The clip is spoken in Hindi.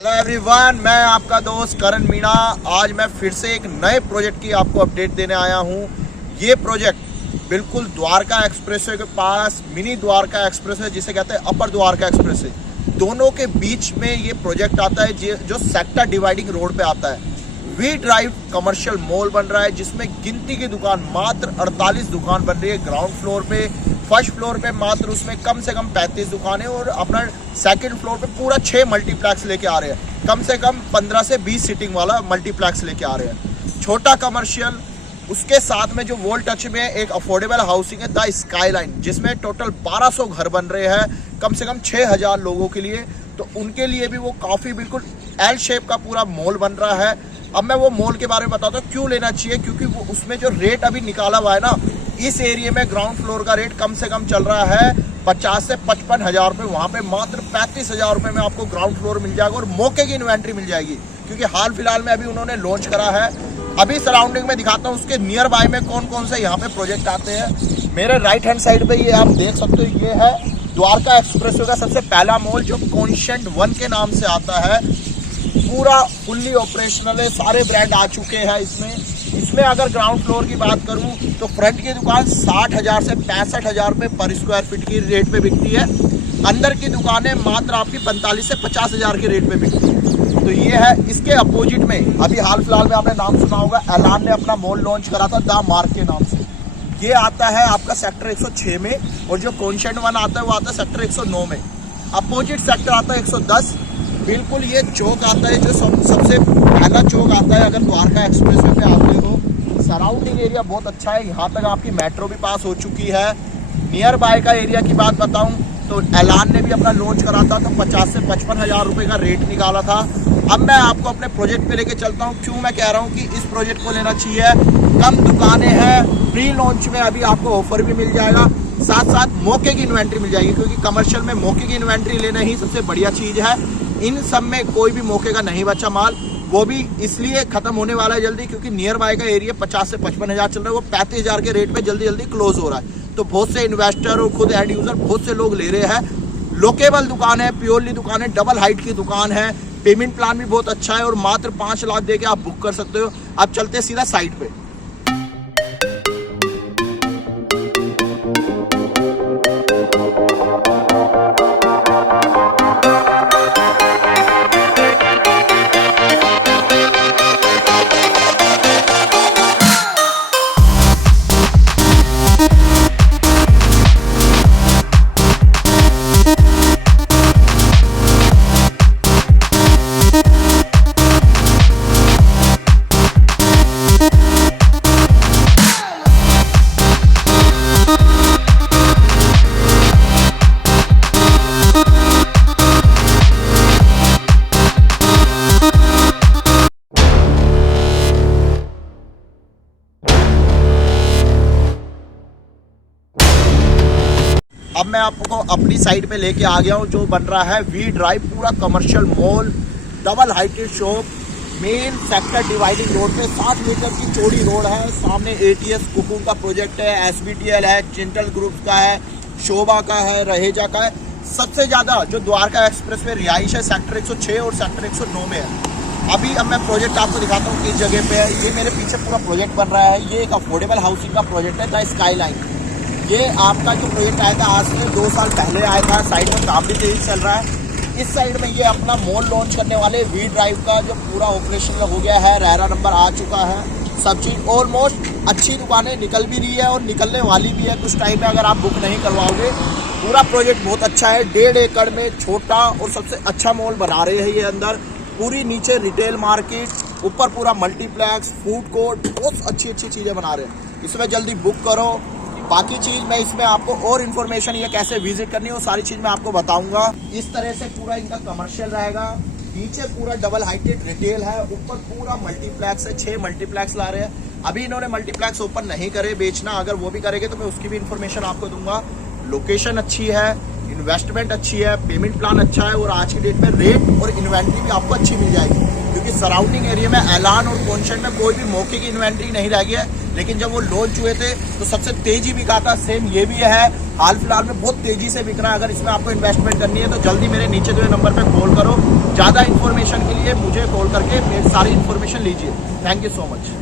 हेलो एवरीवन, मैं आपका दोस्त करण मीणा। आज मैं फिर से एक नए प्रोजेक्ट की आपको अपडेट देने आया हूँ। ये प्रोजेक्ट बिल्कुल द्वारका एक्सप्रेसवे के पास, मिनी द्वारका एक्सप्रेसवे जिसे कहते हैं अपर द्वारका एक्सप्रेसवे, दोनों के बीच में ये प्रोजेक्ट आता है जो सेक्टर डिवाइडिंग रोड पे आता है। वी ड्राइव कमर्शियल मॉल बन रहा है जिसमें गिनती की दुकान, मात्र 48 दुकान बन रही है ग्राउंड फ्लोर पे। फर्स्ट फ्लोर पे मात्र उसमें कम से कम 35 दुकानें और अपना सेकंड फ्लोर पे पूरा 6 मल्टीप्लेक्स लेके आ रहे हैं। कम से कम 15 से 20 सीटिंग वाला मल्टीप्लेक्स लेके आ रहे हैं। छोटा कमर्शियल, उसके साथ में जो वॉल टच में एक अफोर्डेबल हाउसिंग है द स्काईलाइन, जिसमें टोटल 1200 घर बन रहे हैं कम से कम 6000 लोगों के लिए। तो उनके लिए भी वो काफ़ी बिल्कुल एल शेप का पूरा मॉल बन रहा है। अब मैं वो मॉल के बारे में बताता हूँ क्यों लेना चाहिए, क्योंकि वो उसमें जो रेट अभी निकाला हुआ है ना, इस एरिया में ग्राउंड फ्लोर का रेट कम से कम चल रहा है 50 से 55 हज़ार रुपये। वहाँ पे मात्र 35 हज़ार रुपये में आपको ग्राउंड फ्लोर मिल जाएगा और मौके की इन्वेंट्री मिल जाएगी, क्योंकि हाल फिलहाल में अभी उन्होंने लॉन्च करा है। अभी सराउंडिंग में दिखाता हूँ उसके नियर बाय में कौन कौन से यहाँ पे प्रोजेक्ट आते हैं। मेरे राइट हैंड साइड पे ये आप देख सकते हो, ये है द्वारका एक्सप्रेसवे का सबसे पहला मॉल जो कॉन्शेंट 1 के नाम से आता है। पूरा फुल्ली ऑपरेशनल है, सारे ब्रांड आ चुके हैं इसमें अगर ग्राउंड फ्लोर की बात करूं तो फ्रंट की दुकान 60,000 से 65,000 रुपये पर स्क्वायर फीट की रेट पे बिकती है। अंदर की दुकानें मात्र आपकी 45 से 50 हज़ार के रेट पे बिकती है। तो ये है। इसके अपोजिट में अभी हाल फिलहाल में आपने नाम सुना होगा, एलान ने अपना मॉल लॉन्च करा था द मार्क के नाम से। ये आता है आपका सेक्टर 106 में, और जो कॉन्शेंट 1 आता है वो आता है सेक्टर 109 में। अपोजिट सेक्टर आता है 110। बिल्कुल ये चौक आता है जो सबसे पहला चौक आता है अगर द्वारका एक्सप्रेसवे पे आते हो। सराउंडिंग एरिया बहुत अच्छा है, यहाँ तक आपकी मेट्रो भी पास हो चुकी है। नियर बाय का एरिया की बात बताऊँ तो एलान ने भी अपना लॉन्च करा था तो 50 से 55 हज़ार रुपये का रेट निकाला था। अब मैं आपको अपने प्रोजेक्ट पे लेके चलता हूँ। क्यों मैं कह रहा हूँ कि इस प्रोजेक्ट को लेना चाहिए। कम दुकानें हैं, प्री लॉन्च में अभी आपको ऑफर भी मिल जाएगा, साथ साथ मौके की इन्वेंट्री मिल जाएगी, क्योंकि कमर्शियल में मौके की इन्वेंट्री लेना ही सबसे बढ़िया चीज़ है। इन सब में कोई भी मौके का नहीं बचा माल, वो भी इसलिए खत्म होने वाला है जल्दी, क्योंकि नियर बाय का एरिया 50 से 55 हज़ार चल रहा है, वो 35 हज़ार के रेट पे जल्दी क्लोज हो रहा है। तो बहुत से इन्वेस्टर और खुद एंड यूजर बहुत से लोग ले रहे हैं। लोकेबल दुकान है, प्योरली दुकान है, डबल हाइट की दुकान है, पेमेंट प्लान भी बहुत अच्छा है और मात्र 5 लाख दे के आप बुक कर सकते हो। अब चलते हैं सीधा साइट पे। अब मैं आपको अपनी साइड पे लेके आ गया हूँ, जो बन रहा है वी ड्राइव, पूरा commercial mall, double heighted shop, main sector dividing road पे 60 मीटर की चौड़ी रोड है। सामने ATS कुकुम का प्रोजेक्ट है, SBTL है, चिंटल ग्रुप का है, शोभा का है, रहेजा का है। सबसे ज़्यादा जो द्वारका एक्सप्रेस में रिहाइश है सेक्टर 106 और सेक्टर 109 में है। अब मैं प्रोजेक्ट आपको दिखाता हूँ किस जगह पे है। ये मेरे पीछे पूरा प्रोजेक्ट बन रहा है। ये एक अफोर्डेबल हाउसिंग का प्रोजेक्ट है द स्काईलाइन। ये आपका जो प्रोजेक्ट आया था आज से 2 साल पहले आया था। साइड में काम भी तेजी चल रहा है। इस साइड में ये अपना मॉल लॉन्च करने वाले वी ड्राइव का जो पूरा ऑपरेशन हो गया है, रेरा नंबर आ चुका है, सब चीज़ ऑलमोस्ट अच्छी दुकानें निकल भी रही है और निकलने वाली भी है कुछ टाइम में अगर आप बुक नहीं करवाओगे। पूरा प्रोजेक्ट बहुत अच्छा है, 1.5 एकड़ में छोटा और सबसे अच्छा मॉल बना रहे हैं ये अंदर। पूरी नीचे रिटेल मार्केट, ऊपर पूरा मल्टीप्लेक्स, फूड कोर्ट, बहुत अच्छी चीज़ें बना रहे हैं। इसमें जल्दी बुक करो। बाकी चीज़ मैं इसमें आपको और इन्फॉर्मेशन ये कैसे विजिट करनी है वो सारी चीज़ मैं आपको बताऊंगा। इस तरह से पूरा इनका कमर्शियल रहेगा। नीचे पूरा डबल हाइटेड रिटेल है, ऊपर पूरा मल्टीप्लेक्स है, 6 मल्टीप्लेक्स ला रहे हैं। अभी इन्होंने मल्टीप्लेक्स ओपन नहीं करे बेचना, अगर वो भी करेंगे तो मैं उसकी भी इन्फॉर्मेशन आपको दूंगा। लोकेशन अच्छी है, इन्वेस्टमेंट अच्छी है, पेमेंट प्लान अच्छा है और आज की डेट में रेट और इन्वेंट्री भी आपको अच्छी मिल जाएगी, क्योंकि सराउंडिंग एरिया में ऐलान और कॉन्सेंट में कोई भी मौके की इन्वेंट्री नहीं रह गई है। लेकिन जब वो लॉन्च हुए थे तो सबसे तेजी बिका था, सेम ये भी है, हाल फिलहाल में बहुत तेजी से बिक रहा है। अगर इसमें आपको इन्वेस्टमेंट करनी है तो जल्दी मेरे नीचे दिए नंबर पर कॉल करो। ज़्यादा इन्फॉर्मेशन के लिए मुझे कॉल करके मेरी सारी इन्फॉर्मेशन लीजिए। Thank you so much.